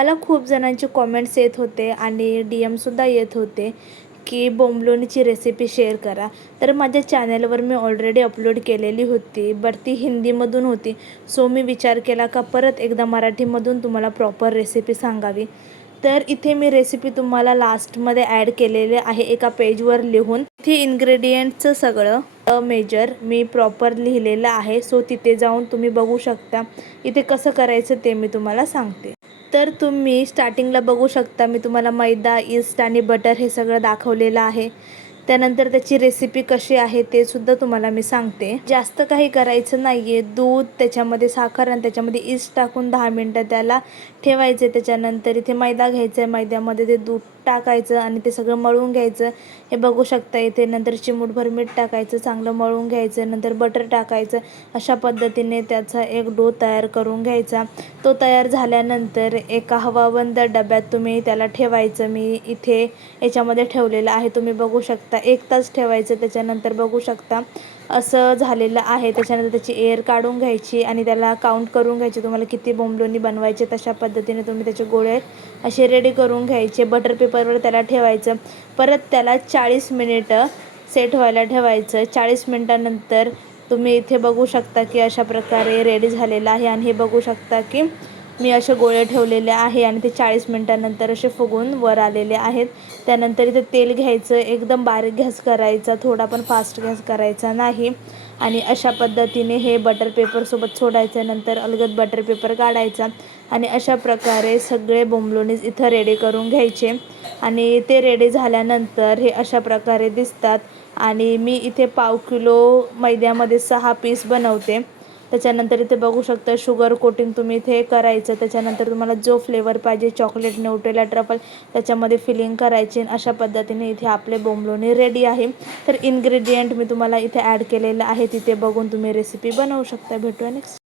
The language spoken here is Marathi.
मला खूप जणांचे कॉमेंट्स येत होते आणि DM सुद्धा येत होते की बोंबलोणीची रेसिपी शेअर करा. तर माझ्या चॅनलवर मी ऑलरेडी अपलोड केलेली होती, बट ती हिंदीमधून होती. सो मी विचार केला का परत एकदा मराठीमधून तुम्हाला प्रॉपर रेसिपी सांगावी. तर इथे मी रेसिपी तुम्हाला लास्टमध्ये ॲड केलेले आहे एका पेजवर लिहून. इथे इन्ग्रेडियंटचं सगळं मेजर मी प्रॉपर लिहिलेलं आहे. सो तिथे जाऊन तुम्ही बघू शकता. इथे कसं करायचं ते मी तुम्हाला सांगते. तर तुम्ही स्टार्टिंगला बघू शकता, मी तुम्हाला मैदा, ईस्ट आणि बटर हे सगळं दाखवलेलं आहे. त्यानंतर त्याची रेसिपी कशी आहे ते सुद्धा तुम्हाला मी सांगते. जास्त काही करायचं नाही आहे. दूध, त्याच्यामध्ये साखर आणि त्याच्यामध्ये ईस्ट टाकून 10 मिनटं त्याला ठेवायचे. त्याच्यानंतर इथे मैदा घ्यायचा आहे, मैद्यामध्ये ते दूध टाकायचं आणि ते सगळं मळून घ्यायचं. हे बघू शकता इथे. नंतर चिमूटभर मीठ टाकायचं, चांगलं मळून घ्यायचं. नंतर बटर टाकायचं. अशा पद्धतीने त्याचा एक डो तयार करून घ्यायचा. तो तयार झाल्यानंतर एका हवाबंद डब्यात तुम्ही त्याला ठेवायचं. मी इथे याच्यामध्ये ठेवलेलं आहे, तुम्ही बघू शकता. 1 तास ठेवायचं. त्याच्यानंतर बघू शकता असं झालेलं आहे. त्याच्यानंतर त्याची एअर काढून घ्यायची आणि त्याला काउंट करून घ्यायची. तुम्हाला किती बोंबलोणी बनवायचे तशा पद्धतीने तुम्ही त्याचे गोळे असे रेडी करून घ्यायचे. बटर पेपरवर त्याला ठेवायचं. परत त्याला 40 मिनिटं सेट व्हायला ठेवायचं. 40 मिनिटानंतर तुम्ही इथे बघू शकता की अशा प्रकारे रेडी झालेलं आहे. आणि हे बघू शकता की मी असे गोळे ठेवलेले आहे आणि ते 40 मिनिटानंतर असे फुगून वर आलेले आहेत. त्यानंतर इथे तेल घ्यायचं. एकदम बारीक गॅस करायचा, थोडा पण फास्ट गॅस करायचा नाही. आणि अशा पद्धतीने हे बटर पेपरसोबत सोडायचं. नंतर अलगद बटर पेपर काढायचा आणि अशा प्रकारे सगळे बोंबलोणीज इथं रेडी करून घ्यायचे. आणि ते रेडी झाल्यानंतर हे अशा प्रकारे दिसतात. आणि मी इथे पाव किलो मैद्यामध्ये 6 पीस बनवते. त्याच्यानंतर इथे बघू शकता शुगर कोटिंग तुम्ही इथे करायचं. त्याच्यानंतर तुम्हाला जो फ्लेवर पाहिजे, चॉकलेट, न्यूट्रेला, ट्रफल, त्याच्यामध्ये फिलिंग करायची. अशा पद्धतीने इथे आपले बोंबलोणी रेडी आहे. तर इन्ग्रेडियंट मी तुम्हाला इथे ॲड केलेलं आहे, तिथे बघून तुम्ही रेसिपी बनवू शकता. भेटूया नेक्स्ट.